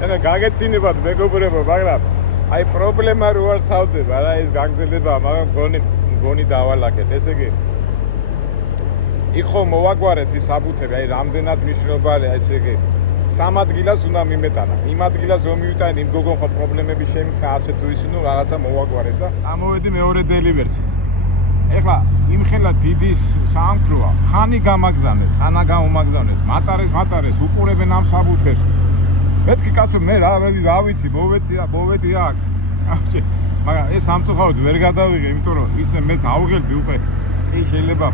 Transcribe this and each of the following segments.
და გაგეცინებათ მეგობრებო, მაგრამ აი პრობლემა რო არ თავდება რა ეს გაგრძელება, მაგრამ მგონი დავალაგეთ. ესე იგი იქ მოვაგვარეთ ის საბუთები, აი რამდენად მნიშვნელოვანია, ესე იგი 3 ადგილას უნდა მიმეტანა. იმ ადგილას რომ მივიტანე, იმ გოგონ ხო პრობლემები შემიქნა, ასე თუ ისე, ნუ რაღაცა მოვაგვარეთ და წამოვედი მეორე დელივერზე. ეხლა იმხელა დიდი საამქროა, ხანი გამაგზავნეს, ხანა გამომაგზავნეს, მატარეს უყურებენ ამ საბუთებს. მეთქი კაცო, მე რა ვიცი, მოვედი აქ. კაცო, მაგრამ ეს სამწუხაროდ ვერ გადავიღე, იმიტომ რომ ისე მეც ავღელდი უკვე. კი შეიძლება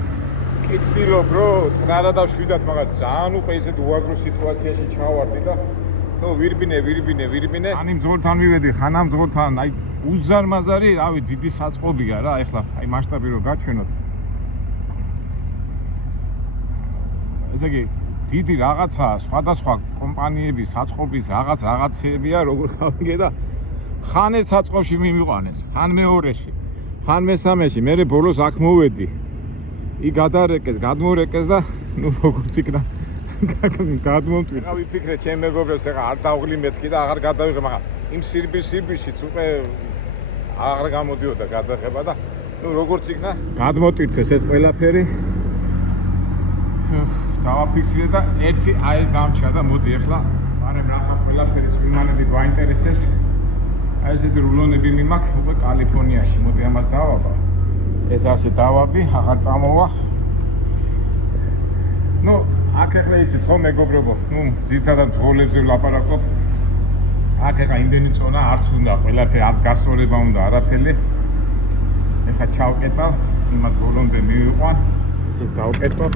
კი ცდილობ, ბრო, წყნარა და შვიდად, მაგრამ ძალიან უკვე ისეთ უაზრო სიტუაციაში ჩავარდი და ნუ ვირბინე. ან იმ ძღოლთან მივედი, ხან ამ ძღოლთან, აი უზარმაზარი, რავი, დიდი საწყობია რა, ეხლა აი მასშტაბი რო გაჩვენოთ. ესე იგი, დიდი რაღაცაა, სხვადასხვა კომპანიების საწყობის რაღაცებია, როგორ გავიგე და ხან ერთ საწყობში მიმიყვანეს, ხან მეორეში, ხან მესამეში, მე ბოლოს აქ მოვედი. იქ გადმორეკეს და ნუ როგორც იქნა გადმომტვირთე. რა ვიფიქრე ჩემ მეგობრებს, ეხლა არ დავღლი მეთქი და აღარ გადავიღე, მაგრამ იმ სირბიშიც უკვე აღარ გამოდიოდა გადაღება და ნუ როგორც იქნა გადმოტვირთეს ეს ყველაფერი. დავაფიქსირე და ერთი აი ეს დამჭა და მოდი ეხლა მანემ რა ხა ყველაფერი წვიმანები გვაინტერესებს. აი ესეთი რულონები მიმაქვს უკვე კალიფორნიაში. მოდი ამას დავაბა. ეს ასე დავაბი, აღარ წამოვა. ნუ აქ ეხლა იცით ხო მეგობრებო, ნუ ძირითადად ძღოლებზე ვლაპარაკობ. აქ ეხლა იმდენი წონა არც უნდა, ყველაფერი არც გასწორება უნდა, არაფერი. ეხლა ჩავკეტავ, იმას ბოლომდე მივიყვან, ესეც დავკეტავ.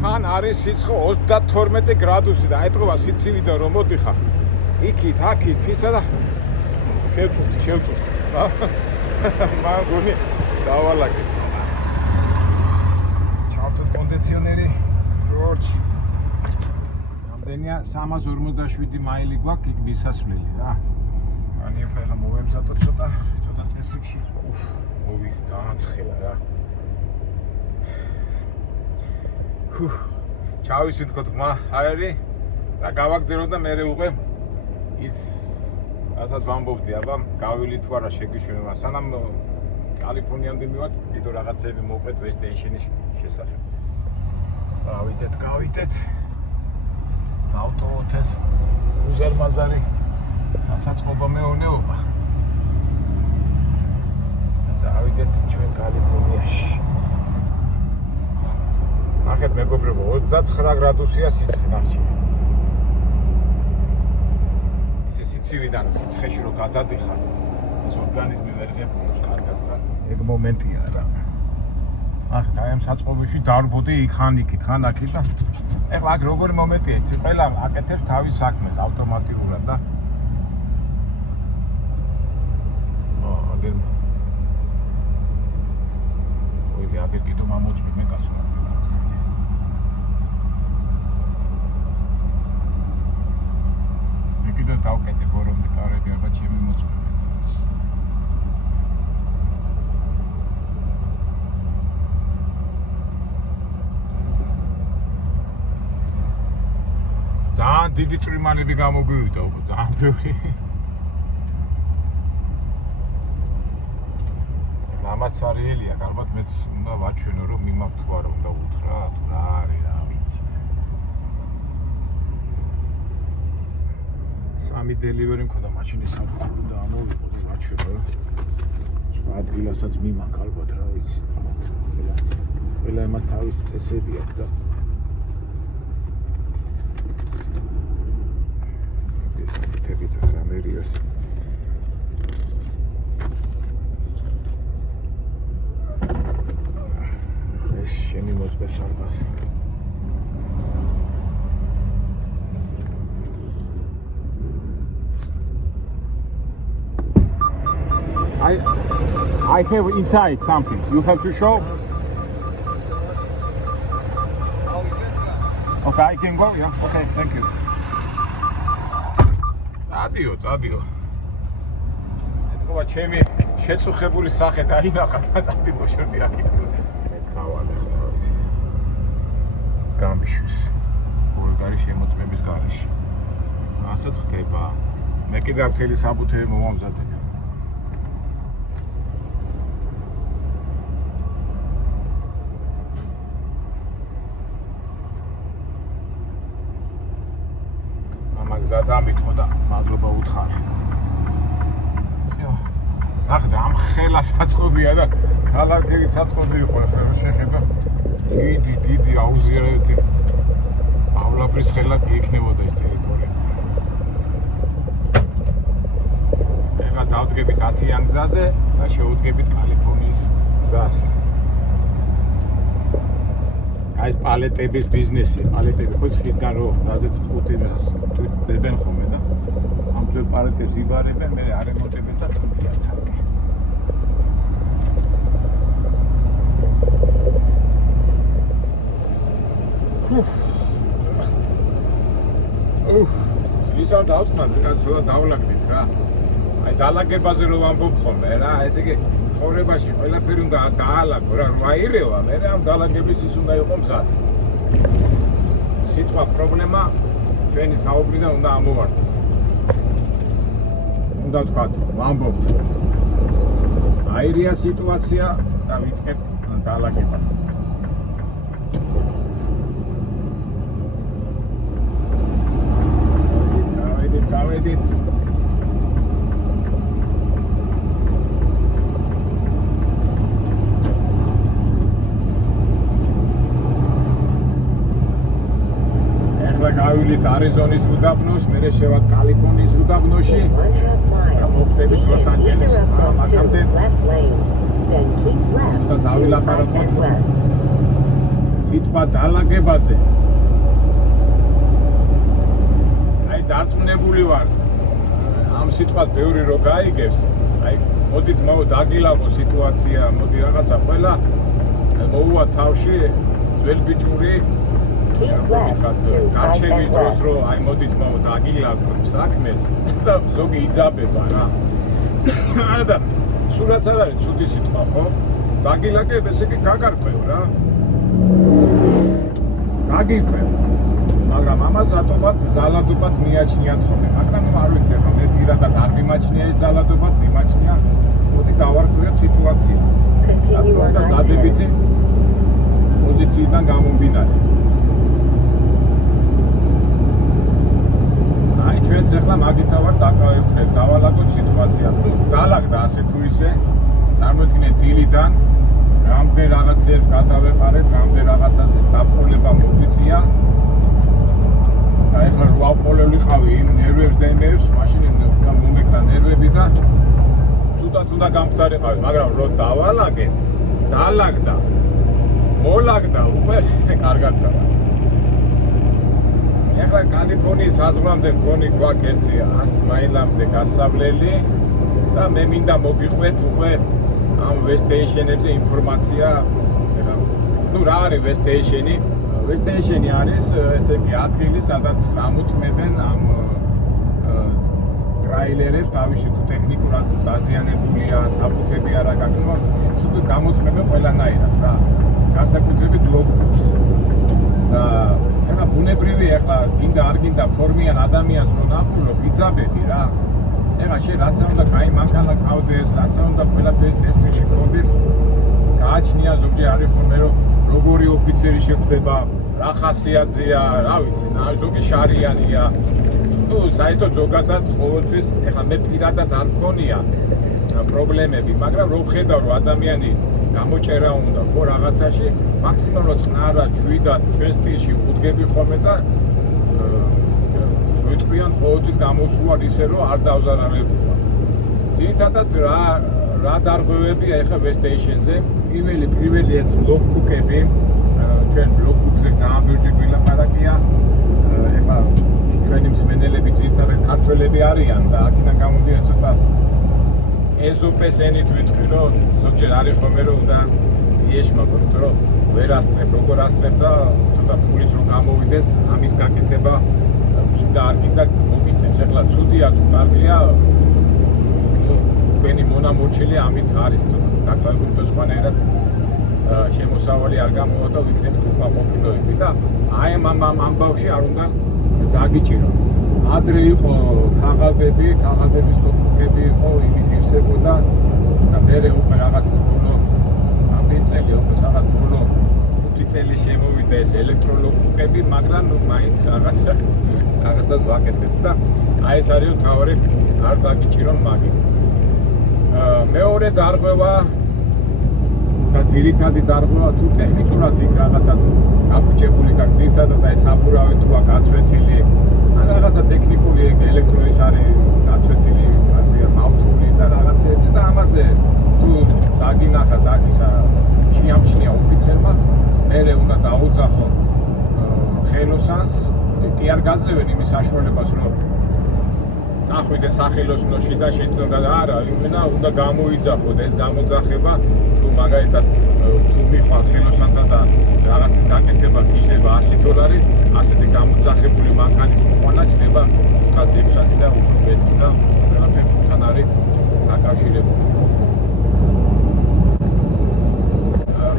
ხან არის სიცხო 32 გრადუსი და ეტყობა სიცივიდან რომ მოდიხარ. იქით, აქით, ისა და შევწუხდი. მაგონი დავალაგეთ. ჩავთოთ კონდიციონერი, ჯორჯ. რამდენია 357 მაილი გვაქვს იქ მისასვლელი რა. ani ახლა მოვემსატოთ ცოტა წესრიგში. მოვიხ ძალიან ცხელა რა. ჩავისვით თქო თქმა არის და გავაგზავნო და მე უკვე ის რასაც ვამბობდი, აბა გავილი თუ არა შეგიშვება, სანამ კალიფორნიამდე მივარ, კიდევ რაღაცები მოვყვეთ ვესტეიშენის შესახებ. გავიდეთ. დავტოვოთ ეს უზარმაზარი სასაწყობო მეურნეობა. დავიდეთ ჩვენ კალიფორნიაში. ახეთ მეგობრებო, 29 გრადუსია სიცხეში. ისე სიცივიდან სიცხეში რო გადადიხარ, ეს ორგანიზმი ვერ ღებულობს კარგად და ეგ მომენტია რა. ახეთ აი ამ საწყობში დავრბოდი იქან აქით და ეხლა აქ როგორი მომენტია, იცი, ყველა აკეთებს თავის საქმეს ავტომატურად და აგერ კიდო მომოწმი მე კაცო. კიდე დავკეთე გორომდე კარები ალბა ჩემი მოწმებენ. ძალიან დიდი წვიმანები გამოგვივიდა უკვე, ძალიან ბევრი. ამაც არიელია, ალბათ მეც უნდა ვაჩვენო რომ მიმაქვს თუ არა უნდა უთხრა, თუ რა არის, რა ვიცი. სამი დელივერი მქონდა მაშინის საფუძველი უნდა ამოვიყო და ვაჩვენო. სხვა ადგილასაც მიმაქვს ალბათ რა ვიცი. ყველა იმას თავის წესები აქვს და ეს თებიც რა მერიოს. შენი მოწმებს ალბათ. I have inside something. You have to show. Okay, I can go. Yeah. Okay, thank you. Წადიო. მადლობა ჩემი შეწუხებული სახე დაინახა და წადი მოშორდი აქედან. მეც გავალე ხოლმე ისე. გამიშვის. ბულგარიის შემოწმების გარეშე. ასეც ხდება. მე კიდევ მთელი საბუთები მომამზადებ. ზადამითო და მადლობა უთხარი. всё. ნახე ამ ხელა საწყობია და ქალაქები საწყობი იყო ახლა რომ შეხება. დიდი აუზიარეთი. პავლაპრის ხელა იქნებოდა ეს ტერიტორია. ეხლა დავდგებით 10-იან გზაზე და შევუდგებით კალიფორნიის გზას. აი პალეტების ბიზნესი, პალეტები ხო ხიდგან რო რაზეც უტირებს დებენ ხოლმე და ამ ძველ პალეტებს იბარებენ, მე არემონტებენ და თუნდია ცალკე. ისევ დავწმად, ცოტა დავლაგდით რა. აი დალაგებაზე რო ვამბობ ხოლმე რა, ესე იგი ცხოვრებაში ყველაფერი უნდა დაალაგო რა, რომ აირევა, მე ამ დალაგების ის უნდა იყო მზად. სიტყვა პრობლემა ჩვენი საუბრიდან უნდა ამოვარდეს. უნდა ვთქვათ, ვამბობთ. აირია სიტუაცია და ვიწყებთ დალაგებას. გავედით. გავივლით არიზონის უდაბნოს, მერე შევად კალიფორნიის უდაბნოში. მოხდებით ლოს-ანჯელესში. მაგამდე და დავილაპარაკოთ სიტყვა დალაგებაზე. აი დარწმუნებული ვარ ამ სიტყვას ბევრი რო გაიგებს, აი მოდით დაგილავო სიტუაცია, მოდი რაღაცა ყველა მოუვა თავში ძველბიჭური გარჩევის დროს რო აი მოდით დაგილავო საქმეს და ზოგი იძაბება რა. არა და სულაც არ არის ცუდი სიტყვა ხო? დაგილაგებ ესე იგი გაგარკვევ რა. გაგირკვევ. მაგრამ ამას რატომაც ძალადობად მიაჩნიათ ხოლმე. მაგრამ არ ვიცი ახლა მე პირადად არ მიმაჩნია ეს ძალადობად, მიმაჩნია მოდი დავარკვევ სიტუაცია. და დადებითი პოზიციიდან გამომდინარე. ჩვენც ახლა მაგითა ვარ დაკავებული, დავალაგოთ სიტუაცია. დალაგდა ასე თუ ისე, წარმოიდგინეთ დილიდან, რამდენ რაღაცებს გადავეყარეთ, რამდენ რაღაცაზე დაპყრობა მოგვიწია. და ეხლა რო ავყოლევლიყავი იმ ნერვებს და იმებს, მაშინ მომეკრა ნერვები და ცუდად უნდა გამხდარიყავი, მაგრამ რო დავალაგეთ, დალაგდა, მოლაგდა, უკვე კარგად დავა. ეხლა კალიფორნიის აზრამდე მგონი გვაქვს ერთი 100 მაილამდე გასავლელი და მე მინდა მოგიყვეთ უკვე ამ ვესტეიშენებზე ინფორმაცია. ნუ რა არის ვესტეიშენი? ვესტეიშენი არის ესე იგი ადგილი, სადაც ამოწმებენ ამ ტრაილერებს თავში თუ ტექნიკურად დაზიანებულია, საფუთები არა გაქვს, ცუდად გამოწმებენ ყველანაირად რა. განსაკუთრებით ლოგბუქს. და ეხლა ბუნებრივი ეხლა გინდა არ გინდა ფორმიან ადამიანს რო ნახულობ, იცაბები რა. ეხლა შენ რაც უნდა კაი მანქანა ყავდეს, რაც უნდა ყველაფერი წესრიგში გქონდეს, გააჩნია ზოგჯერ არის ხოლმე რომ როგორი ოფიცერი შეხვდება, რა ხასიათზეა, რა ვიცი, ზოგი შარიანია. ნუ საერთოდ ზოგადად ყოველთვის ეხლა მე პირადად არ მქონია პრობლემები, მაგრამ რო ხედავ რომ ადამიანი გამოჭერა უნდა ხო რაღაცაში, მაქსიმალურად წყნარად, შვიდად, ჩვენ სტილში უდგები ხოლმე და ვიტყვიან ყოველთვის გამოსულა ისე რომ არ დავზარალებულა. ძირითადად რა დარღვევებია ეხლა ვესტეიშენზე? პირველი ეს ლოგბუქები, ჩვენ ლოგბუქზე ძალიან ბევრი გვილაპარაკია. ეხლა ჩვენი მსმენელები ძირითადად ქართველები არიან და აქედან გამომდინარე ცოტა ეზოპეს ენით ვიტყვი რომ ზოგჯერ არის ხოლმე რომ უნდა იეშმაკოთ რომ ვერ ასწრებ, როგორ ასწრებ და ცოტა ფულიც რომ გამოვიდეს, ამის გაკეთება გინდა არ გინდა მოგიწევს. ეხლა ცუდია თუ კარგია, თქვენი მონამორჩილი ამით არის დაკლებული სხვანაირად შემოსავალი არ გამოვა და ვიქნებით უკმაყოფილოები და აი ამ ამბავში არ უნდა დაგიჭიროთ. ადრე იყო ქაღალდების ლოგიკები იყო, იმით ივსებოდა და მერე უკვე რაღაც ბოლო ამდენი წელი უკვე რაღაც ბოლო 5 წელი შემოვიდა ეს ელექტროლოგიკები, მაგრამ მაინც რაღაცას ვაკეთებთ და აი ეს არის თავარი არ დაგიჭირონ მაგი. მეორე დარღვევა და ძირითადი დარღვევა თუ ტექნიკურად იქ რაღაცა გაფუჭებული გაქვს ძირითადად აი საბურავი თუ აქ გაწვეთილი ან რაღაცა ტექნიკური ელექტრონის არის გაწვეთილი მავთული და რაღაცეები და ამაზე თუ დაგინახა დაგისა შეამჩნია ოფიცერმა მერე უნდა დაუძახო ხელოსანს კი არ გაძლევენ იმის საშუალებას რომ წახვიდე სახელოსნოში და შენ არა იმენა უნდა გამოიძახო და ეს გამოძახება თუ მაგალითად თუ მიხვალ ხელოსანთან და რაღაც გაკეთება გიჟდება $100 ასეთი გამოძახებული მანქანის მოყვანა ჩდება 500-600 და უფრო მეტი და ყველაფერთან არის დაკავშირებული.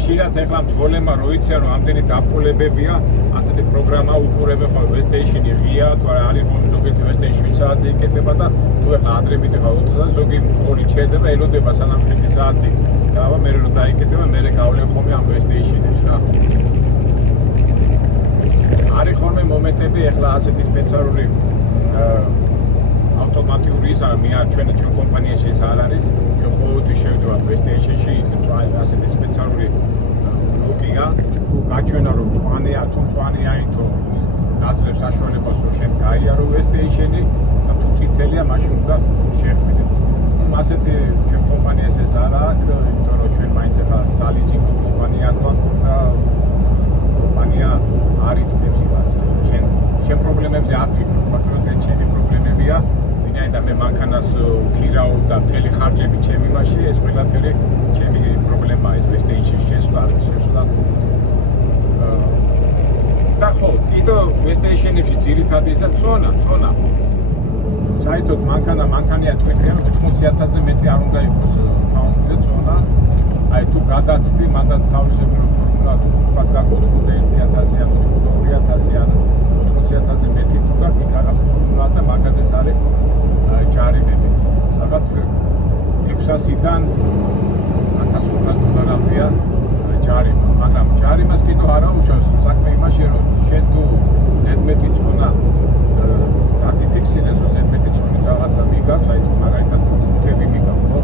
ხშირად ეხლა მძღოლებმა რო იციან რომ ამდენი დაბოლებებია ასეთი პროგრამა უყურებენ ხოლმე ვესტეიშენი ღია თუ არის ხოლმე ზოგიერთი ვესტეიშენი 7 საათზე იკეთება და თუ ეხლა ადრე მიდიხარ 4 საათზე ზოგი მძღოლი ჩერდება ელოდება სანამ 7 საათი და მერე რო დაიკეთება მერე გავლენ ხოლმე ამ ვესტეიშენებს რა არის ხოლმე მომენტები ეხლა ასეთი სპეციალური ავტომატიური ის არა მე ჩვენ კომპანიაში ეს არ არის ჩვენ ყოველთვის შევდივართ ვესტეიშენში ასეთი სპეციალური ლოკია თუ გაჩვენა რომ მწვანეა თუ მწვანეა ითო გაძლევს საშუალებას რომ შენ გაიარო ვესტეიშენი და თუ წითელია მაშინ უნდა შეხვიდე. ასეთი ჩვენ კომპანიას ეს არ აქვს იმიტომ რომ ჩვენ მაინც ახლა სალიზინგო კომპანია გვაქვს და კომპანია არ იწევს იმას შენ პრობლემებზე არ ფიქრობ მაგრამ ეს ჩემი პრობლემებია და მე მანქანას ვქირავ და მთელი ხარჯები ჩემი მასში ეს ყველაფერი ჩემი პრობლემაა ეს ვესტეიშენში შესვლა არის შესვლა და ხო კიდო ვესტეიშენებში ძირითადი ისა წონა საერთოდ მანქანია თქვენ 80,000-ზე მეტი არ უნდა იყოს ფაუნდზე წონა აი თუ გადაცდი მანდაც თავისებური ფორმულა თუ თქვა გაგოთხო 1,000 ან 2,000 ან 80,000-ზე მეტი თუ გაქვს რაღაც ფორმულა და მაგაზეც არის ჯარიმები რაღაც 600-დან 1500 $-ია ჯარიმა მაგრამ ჯარიმას კიდევ არ აუშავს საქმე იმაში რომ შენ თუ ზედმეტი წონა დაგიფიქსირდეს რომ ზედმეტი წონით რაღაცა მიგავს აი თუ მაგალითად ხუთები მიგავს ხო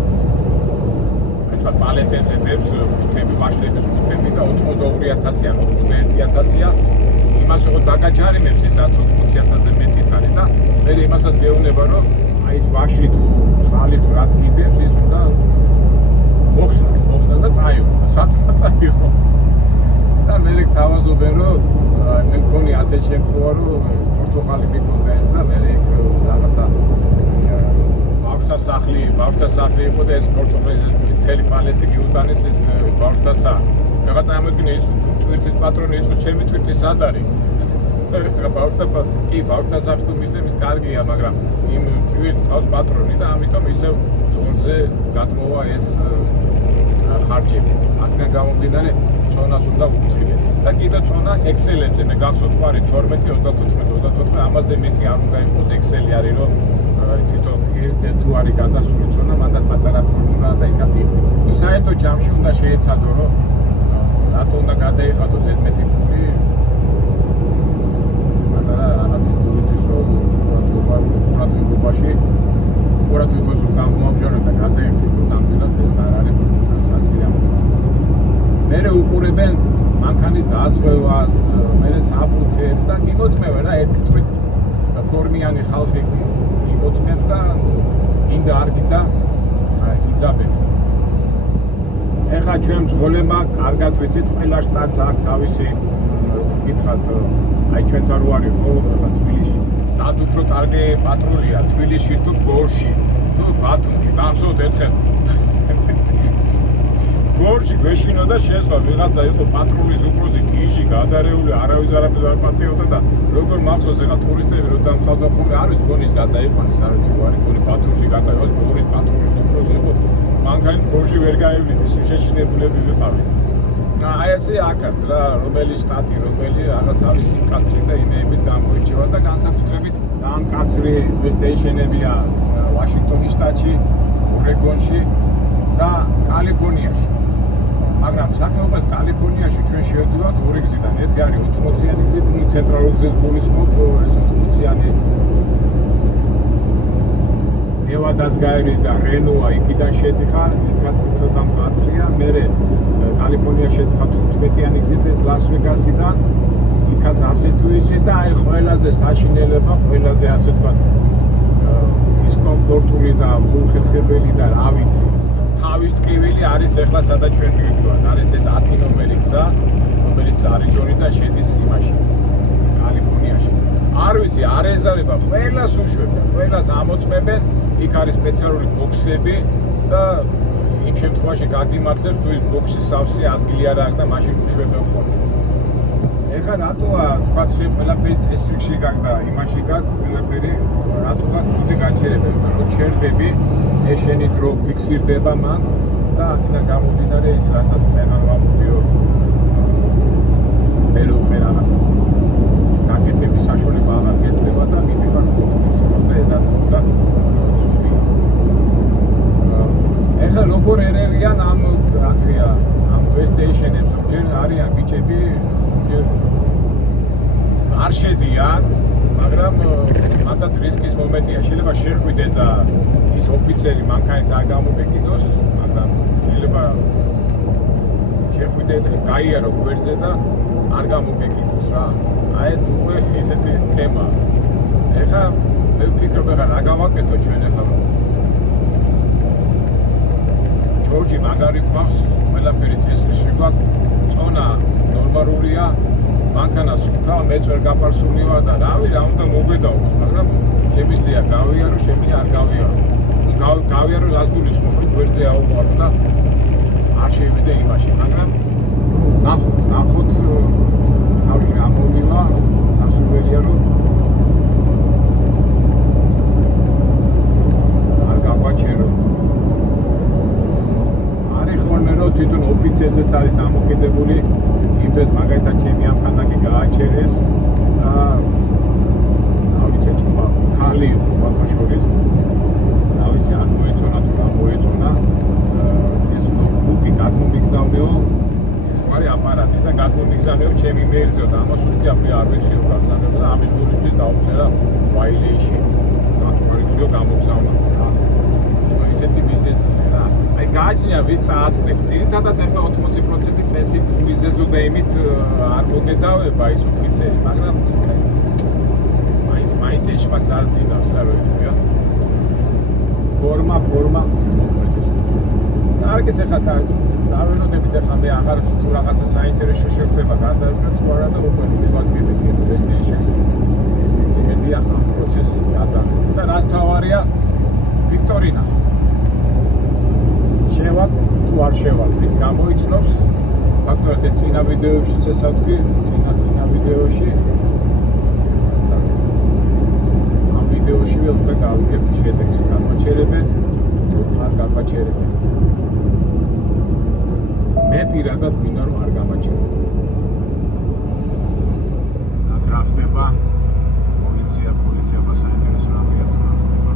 ეხლა პალეტებზე დევს ხუთები ვაშლების ხუთები და 82,000 ან 91,000-ია იმას რომ დაგაჯარიმებს ეს 80,000-ზე მეტი არის და მე იმასაც გეუბნება რომ აი ეს ვაშლი თუ წყალი თუ რაც გიდევს ის უნდა მოხსნა და წაიღო სათქმა წაიღო და მე თავაზობენ რომ მე მგონი ასე შემთხვევა რომ პორტუგალი მიქონდა ეს და მე რაღაცა ბავშვთა სახლი იყო და ეს პორტუგალის მთელი პალეტი გიუტანეს ეს ბავშვთა სახლი რაღაცა ამოდგინე ის ტვირთის პატრონი იყო ჩემი ტვირთი სად არის ბავშვთა სახლს თუ მისცემის კარგია მაგრამ იმ ტვირთს ყავს პატრონი და ამიტომ ისევ ზონზე გადმოვა ეს ხარჯები აქედან გამომდინარე წონას უნდა ვუთხილებ და კიდევ წონა ექსელებზე მე გახსოვთ ყარი 12-34 ამაზე მეტი არ უნდა იყოს ექსელი არის რომ თვითონ ღირზე თუ არის გადასული წონა მანდ პატარა ფორმულა და იქაც იყო საერთო ჯამში უნდა შეეცადო რომ რატო უნდა გადაიხადო ზედმეტი ფული ყურადღებას გამომავჟორებ და გადაიხდით ნამდვილად ეს არ არის სასიამოვნო. მერე უყურებენ მანქანის დაზღვევას, მერე საბუთებს და იმოწმევენ რა ერთ სიტყვით ფორმიანი ხალხი იმოწმებს და ინდა არ გინდა იძაბენ. ეხლა ჩვენ მძღოლებმა კარგად ვიცით ყველა შტატს აქვს თავისი გითხრათ აი ჩვენთან რო არის ხო თბილისში სად უფრო კარგი პატრულია თბილისში თუ გორში თუ ბათუმში გახსოვთ ერთხელ გორში გაეშინო და შეესვა ვიღაცა იყო პატრულის უფროსი გიჟი გადარეული არავის არაფერს არ პატიოდა და როგორ მახსოვს ეხა ტურისტები რომ დამყავდა ხოლმე არ ვიცი გონის გადაიყვანეს არ ვიცი ვარი გონი ბათუმში გადაიყვანეს ბორის პატრულის უფროსი იყო მანქანით გორში ვერ გაევლინეს შეშინებულები ვიყავი და აი ესე აქაც რა რომელი შტატი რომელი რაღაც თავისი კაცრი და იმეებით გამოირჩევა და განსაკუთრებით ძალიან კაცრი სტეიშენებია ვაშინგტონის შტატში ორეგონში და კალიფორნიაში მაგრამ საკმაოდ კალიფორნიაში ჩვენ შევდივართ ორი გზიდან ერთი არის 80-იანი გზით ნუ ცენტრალურ გზას გულისხმობ ეს 80-იანი ნევადას გაერი და რენოა იქიდან შედიხარ იქაც ცოტა მკაცრია მერე კალიფორნიაში შედიხარ 15-იანი გზით ეს ლას-ვეგასიდან იქაც ასე თუ ისე და აი ყველაზე საშინელება ყველაზე ასე თქვა დისკომფორტული და უხერხებელი და რა ვიცი თავის ტკივილი არის ეხლა სადაც ჩვენ მივიდივართ არის ეს 10 ნომერი გზა რომელიც არიზონიდან შედის იმაში კალიფორნიაში არ ვიცი არ ეზარება ყველას უშვებენ ყველას ამოწმებენ იქ არის სპეციალური ბოქსები და იმ შემთხვევაში გადიმართლებს თუ ის ბოქსის სავსე ადგილი არ აქვს და მაშინ უშვებენ ხოლმე ეხლა რატოა თქვა შე ყველაფერი წესრიგში გაგდა იმაში გაქვს ყველაფერი რატოა ცუდი გაჩერებები რომ ჩერდები ეშენი დრო ფიქსირდება მან და აქედან გამომდინარე ის რასაც წერან ვამბობიო მელოდი რაღაცა გაკეთების საშუალება აღარ გეცდება და მიდიხარ ფიქსირდება და ეს და ცუდი ეხლა როგორ ერერიან ამ რაკრია ამ ვესტეიშენებს ჯერ არიან ბიჭები არ შედიან, მაგრამ მანდაც რისკის მომენტია. შეიძლება შეხვიდე და ის ოფიცერი მანქანით არ გამოგეკიდოს, მაგრამ შეიძლება შეხვიდე და გაიარო გვერდზე და არ გამოგეკიდოს რა. აი თუ ესეთი თემა. ეხლა მე ვფიქრობ ეხლა რა გავაკეთო ჩვენ ეხლა. ჯორჯი მაგარი ყავს, ყველაფერი წესრიგში გვაქვს, წონა ნორმალურია. მანქანა სულთა მეც ვერ გაფარსული ვარ და რავი რა უნდა მოგვედაოს მაგრამ შემიძლია გავიარო შემიძლია არ გავიარო გავიარო რაც გულისხმობ რომ გვერდზე აუვარო და არ შევიდე იმაში მაგრამ ნახოთ თავი რა მოვივა სასურველია რომ არ გავაჩერო არის ხოლმე რომ თვითონ ოფიცერზეც არის დამოკიდებული იმდეს მაგალითად ჩემი ამხანაკი გააჩერეს და რა ვიცი თქვა ხალი სხვათა შორის რა ვიცი არ მოეწონა თუ რა მოეწონა ეს ნოტბუქი გადმომიგზავნეო ეს ხარი აპარატი და გადმომიგზავნეო ჩემი მეილზეო და ამას უკვე არ ვიციო გაგზავნებოდა და ამის გულისთვის დაუწერა ვაილეიში დაკვრიციო გამოგზავნა რა ისეთი მიზეზია რა აი გააჩნია ვის წააწყდები ძირითადად ეხლა 80% წესით მიზეზო და იმით არ მოგედავება ის ოფიცერი მაგრამ მაინც ეშმაკს არ ძინავს რა როიტყვია ფორმა მოქმედებს კარგით ეხლა დაველოდებით ეხლა მე აღარ თუ რაღაცა საინტერესო შეხვდება გადავიდე თუ არა და უკვე მივაგებთ ინვესტიციებს იმედია ამ პროცესს გადავიდე და რაც თავარია ვიქტორინა შევალთ თუ არ შევალთ ის გამოიცნობს ფაქტორად ეს წინა ვიდეოში წესავდი წინა ვიდეოში ამ ვიდეოში უკვე გავიგებთ შედეგს გამოჩერებენ არ გამოჩერებენ მე პირადად მინდა რომ არ გამოჩერებენ რა ხდება პოლიცია საინტერესო რამეა თუ რა ხდება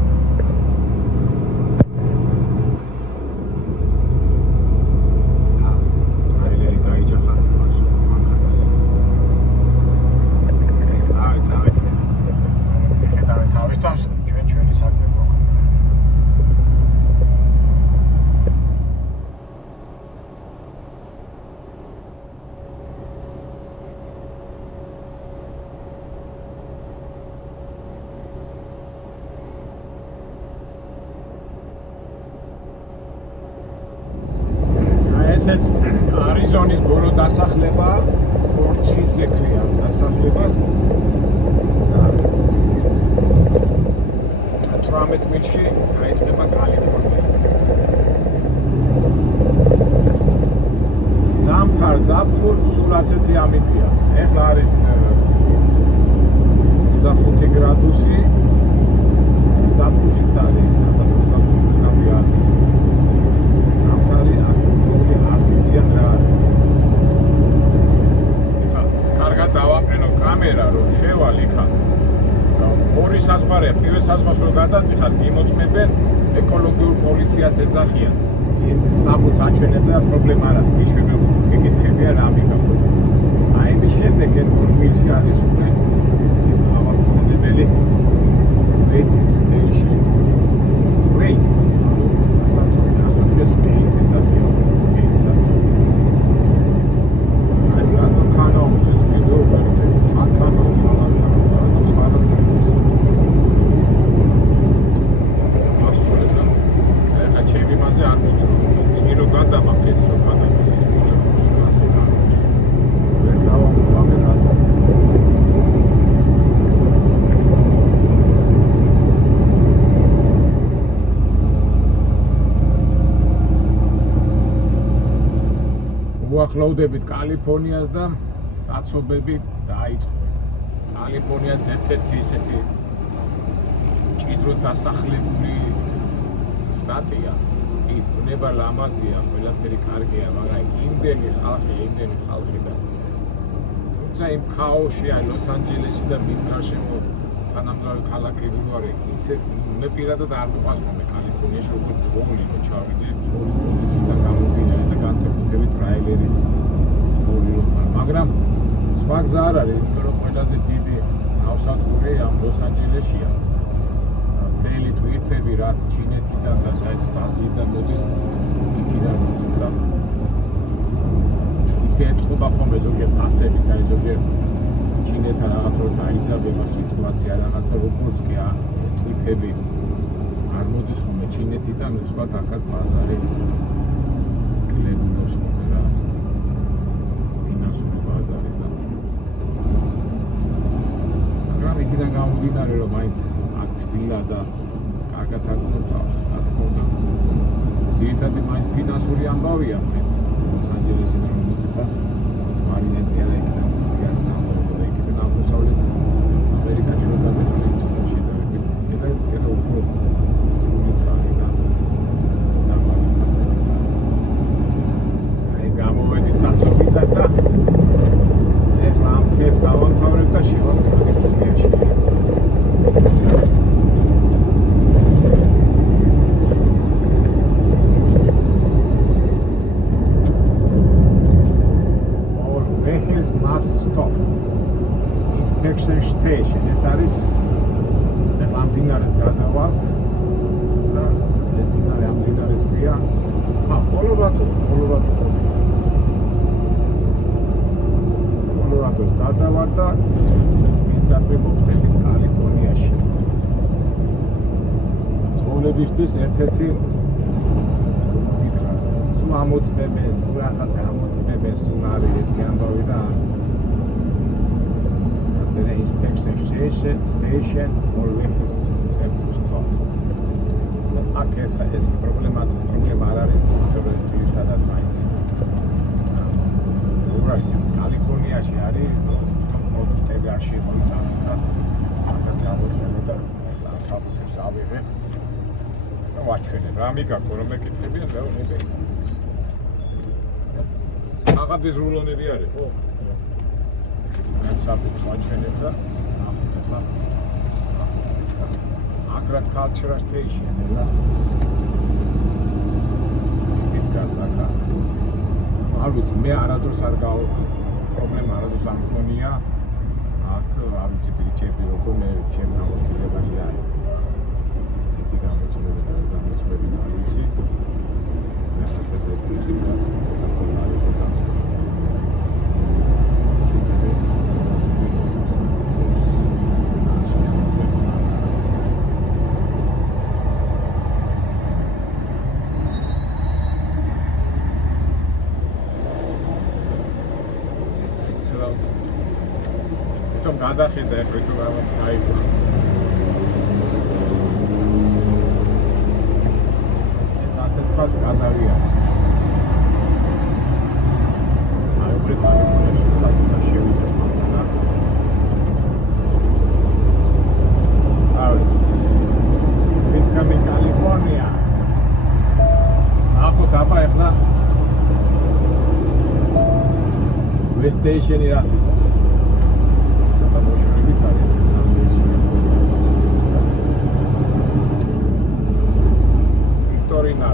ჩვენი საქმე მოხდა. ესეც არიზონის ბოლო დასახლება ხორცშიზე ქვია დასახლებას. 18 მილში დაიწყება კალიფორნია. ზაფხულ სულ ასეთი ამინდია. ეხლა არის 25 გრადუსი. ზაფხულშიც არის 25 გრადუსი. ზამთარი არც იციან რა არის. ეხლა კარგად დავაყენო კამერა რომ შევალ იქა. ორი საზღვარია, პირველ საზღვარს რო გადადიხარ, იმოწმებენ ეკოლოგიურ პოლიციას ეძახიან. საბუთს აჩვენებ და პრობლემა არ აქვს. იშვები გეკითხებიან რამე გაკეთე. აი მის შემდეგ ერთ მილში არის უკვე ის ავახსენებელი wait station. Wait. Something else just skates ეძახიან. Skates ასე. აი რატო კანონს ეს ვიდეო ხანკანოს ჩემიმაზე არ მოწრო წირო გადამახეს რო გადამის ის მოწროს ასე კარგავს ვერ დავამოვაგე რატო უახლოვდებით კალიფორნიას და საცობები დაიწყო კალიფორნიას ერთ-ერთი ისეთი ჭიდროდ დასახლებული სტატია კი ბუნება ლამაზია ყველაფერი კარგია მაგრამ იმდენი ხალხი და თუმცა იმ ქაოსში ან ლოს-ანჯელესში და მის გარშემო თანამგზავრი ქალაქები ვარ ისეთ მე პირადად არ მიყვარს ხოლმე კალიფორნიაში როგორც ძღოლინო ჩავიდე ძღოლის პოზიციიდან გამომდინარე და განსაკუთრებით ტრაილერის ძღოლინო ხარ მაგრამ სხვა გზა არ არის იმიტომ რომ ყველაზე დიდი ნავსადგური ამ ლოს-ანჯელესშია მთელი ტვირთები რაც ჩინეთიდან და საერთოდ აზიიდან მოდის იქიდან მოდის და ისე ეთყობა ხოლმე ზოგიერთ ფასებიც არის ზოგიერთ ჩინეთთან რაღაც რო დაიძაბება სიტუაცია რაღაცა როგორც კი ეს ტვირთები არ მოდის ხოლმე ჩინეთიდან უცბად აქაც ბაზარი კლებინოს ხოლმე რა ასე ფინანსური ბაზარი და მაგრამ იქიდან გამომდინარე რომ მაინც თბილა და კარგად აკონტავს, რა თქმა უნდა. ძირითადად მაინც ფინანსური ამბავია, მაინც ლოს-ანჯელესიდან რომ მოდიხარ, მარინეტი არა იქიდან თვითი არ წამოვიდა, იქიდან აღმოსავლეთ ამერიკაში რომ გადავიდეთ შედარებით, კიდევ უფრო თული ცალი და დამალინასებიც. აი გამოვედით საცობიდან და ეხლა ამ თემს დავამთავრებ და შევავდივართ კალიფორნიაში. Station ეს არის ეხლა ამ დინარეს გადავალთ და ეს დინარე ამ დინარეს ქვია კოლორადოს გადავარ და მინდაყვი მოვხდებით კალიფორნიაში ძღოლებისთვის ერთ-ერთი გითხრათ სულ ამოწმებენ სულ რაღაც გამოწმებენ სულ არის ერთი ამბავი და inspection station or vehicles have to stop. Აქ ეს პრობლემა არ არის ძირითადად მაინც. Right, კალიფორნიაში არის ტეგაში მოიტანა და ახაც გამოწმება და საბუთებს ავიღებ. და ვაჩვენებ რა მიგაკო რომ ეკითხებიან და ნებები. აღადის რულონები არის ხო? საბუთს ვაჩვენებ და ნახოთ ახლა აგრად cultural station და ტიპიკას აქა არ ვიცი მე არადროს არ პრობლემა არადროს არ მქონია აქ არ ვიცი ბიჭები როგორ მე ჩემ გამოცდილებაში არის ერთი გამოწვევები არ ვიცი ეს ეს გადახედა ეხლა თუ გაიგო ეს ასე თქვა გადავია აი West Station-ი რას იზამს? ცოტა მოშორებით არის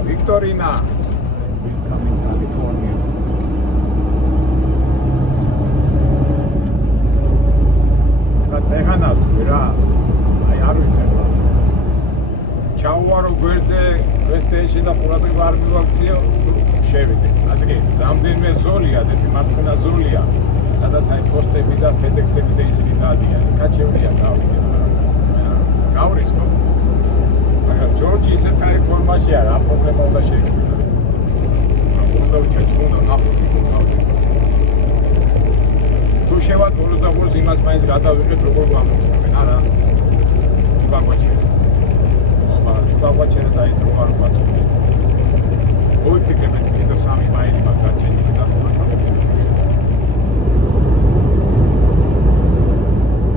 Victorina. Welcome in California. Katsegana ra. Ai არ ვიცი რა. ჩავარო გვერდზე West Station-და ყურადღება არ მივაქციო, შევიდე. ასე კი, რამდენიმე ზოლია, ერთი მარცხენა ზოლია. სადაც აი პოსტები და FedEx-ები და ისინი დადიან. კაჩევრია გავიდე. გავრისკო. მაგრამ ჯორჯი ისეთ კაი ფორმაშია, რა პრობლემა უნდა შეგვიძლია. უნდა ვიჩვენო ნახოთ იქნება. თუ შევად ბოლოს იმას მაინც გადავიღეთ როგორ გამოწვევენ, არა? ვაგვაჩერეთ. ვაგვაჩერეთ აი თუ არ ვაწყობთ. მოიფიქრეთ კიდე 3 მაილი მაგაჩენილი და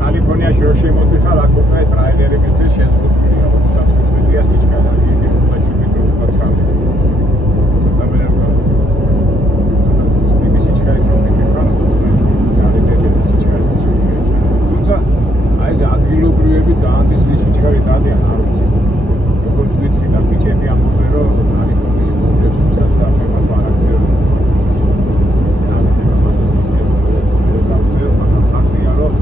კალიფორნიაში რო შემოდიხარ, აქ უკვე ტრაილერები შეზღუდულია 55-ია სიჩქარე, იგი უნდა ჩუბიკრობა ტრაფიკი. ცოტა მე რა ვქნა. ცოტა სიჩქარე ტრაფიკი ხარ, გარეთები სიჩქარე ჩუბიკრება. თუმცა აი ეს ადგილობრივები დაანდის სიჩქარე დადიან არ ვიცი. როგორც ვიცი და ბიჭები ამბობენ რომ კალიფორნიის ნომრებს უსაც დაფერმად არ აქცევენ. აქცევენ მასა მისკენ დავწევ, მაგრამ ფაქტია რომ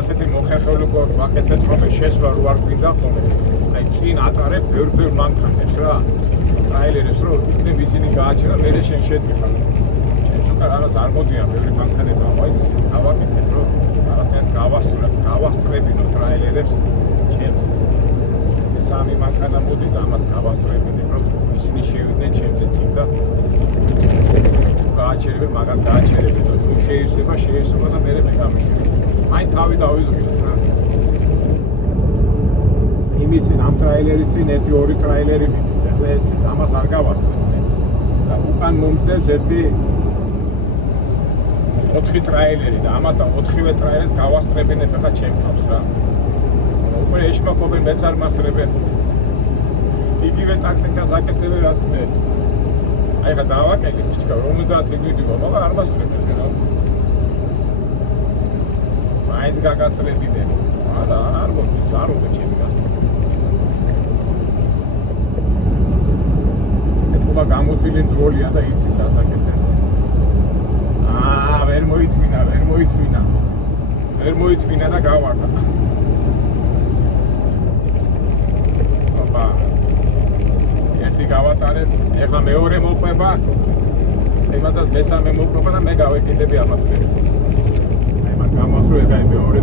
ასეთი მოხერხებულება ვაკეთეთ ხოლმე შესვლა რო არ გვინდა ხოლმე აი წინ ატარებ ბევრ მანქანებს რა ტრაილერებს რო იქნებ ისინი გააჩერა მე შენ შედგება შენ ზოგადად რაღაც არ მოდიან ბევრი მანქანები მაინც ავაკეთებ რო რაღაცენ გავასწრებინო ტრაილერებს ჩემს ეს 3 მანქანა მოდიდა ამათ გავასწრებინე რო ისინი შევიდნენ ჩემზე წინ და გააჩერებენ მაგათ გააჩერებენ თუ შეისება და მე გამიშვი აი თავი დავიზღიდე რა. იმისი ამ ტრაილერის წინ 1-2 ტრაილერი მიდის. ახლა ეს ამას არ გავასწრებდი. და უკან მომწევს ერთი 4 ტრაილერი და ამათ 4-ვე ტრაილერს გავასწრებინებ ახლა ჩემ თავს რა. უკვე ეშმაკობენ მეც არ მასწრებენ. იგივე ტაქტიკას აკეთებენ რაც მე. აი ხა დავაკეთე სიჩქარე 50 მიგვიდიო, მაგრამ არ მასწრებენ რა. აიც გაგასრებინე. არა, არ მოდის, არ უნდა ჩემი გასწრება. ეთქობა გამოცილი ძოლია და იცის ასაკეთებს. ვერ მოითმინა და გავარდა. ოპა. ერთი გავატარებ, ეხლა მეორე მოყვება. იმასაც მესამე მოყვება და მე გავეკიდები ამას მე. გამასრო ეგაი მეორე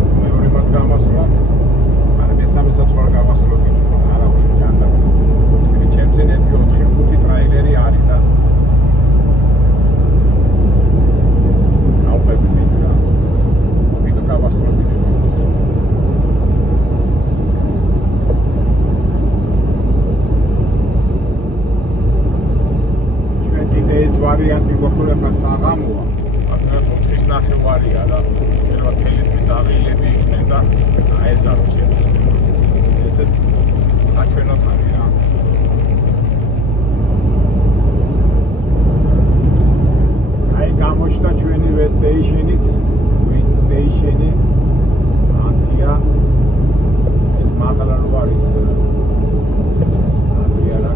მას გამასრა არა მესამესაც ვარ გამასროდი თქო არა უშენ ჯანდაბა იგი ჩემზე 4-5 ტრაილერი არის და აუპები ის რა ვიდო გამასროდი ჩვენ კიდე ეს ვარიანტი გვაქვს საღამოა მაგრამ ის ნახევარია და დაღილები იქნენ და აეზარო ჩემს. ესეც საჩვენოთ არის რა. აი გამოჩნდა ჩვენი West Station-იც, West Station-ი ანთია ეს მაღლა რო არის ასე არა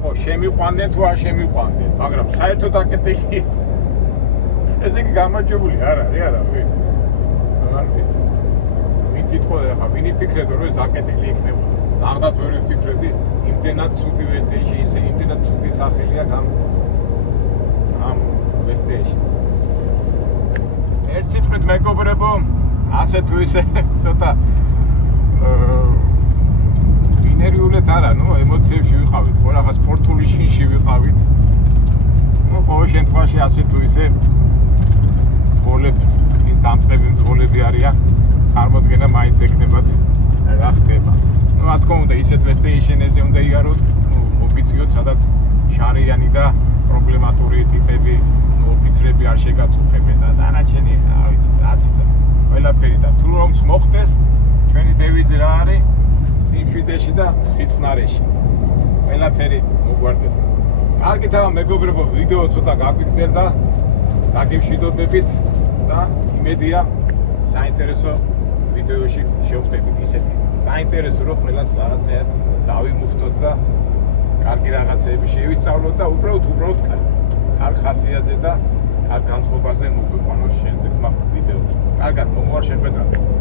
ხო, შემიყვანდნენ თუ არ შემიყვანდნენ, მაგრამ საერთოდ აკეთებია. ესე იგი გამარჯვებული არ არის, არა, არ ვიცი. ვინც იტყოდა ხა, ვინ იფიქრებდა რომ ეს დაკეტილი იქნება. აღდათ ვერ ვიფიქრებდი, იმდენად ცუდი ვესტეიშენს, იმდენად ცუდი სახელია ამ ვესტეიშენს. ერთ სიტყვით მეგობრებო, ასე თუ ისე ცოტა ინერვიულად არა, ნუ ემოციებში ვიყავით, ხო რაღაც სპორტული შინში ვიყავით. ნუ ყოველ შემთხვევაში ასე თუ ისე ცხოვრებს, ის დამწყები ცხოვრები არიან, წარმოდგენა მაინც ეკნებათ რა ხდება. ნუ რა თქმა უნდა, ისეთ ვესტეიშენებზე უნდა იაროთ, მოგიწიოთ, სადაც შარიანი და პრობლემატური ტიპები, ოფიცრები არ შეგაწუხებენ და დანარჩენი, რა ვიცი, რასიზმი, ყველაფერი და თუ რომც მოხდეს, ჩვენი დევიზი რა არის? სიმშვიდეში და სიწყნარეში. ყველაფერი მოგვარდება. კარგით ახლა მეგობრებო, ვიდეო ცოტა გაგვიგრძელდა. დაგემშვიდობებით და იმედია საინტერესო ვიდეოში შევხვდებით ისეთი. საინტერესო რომ ყველას რაღაცნაირად დავიმუხტოთ და კარგი რაღაცეები შევისწავლოთ და უბრალოდ კარგ ხასიათზე და კარგ განწყობაზე მოგვიყვანოს შემდეგმა ვიდეოებში. კარგად, მომავალ შეხვედრამდე.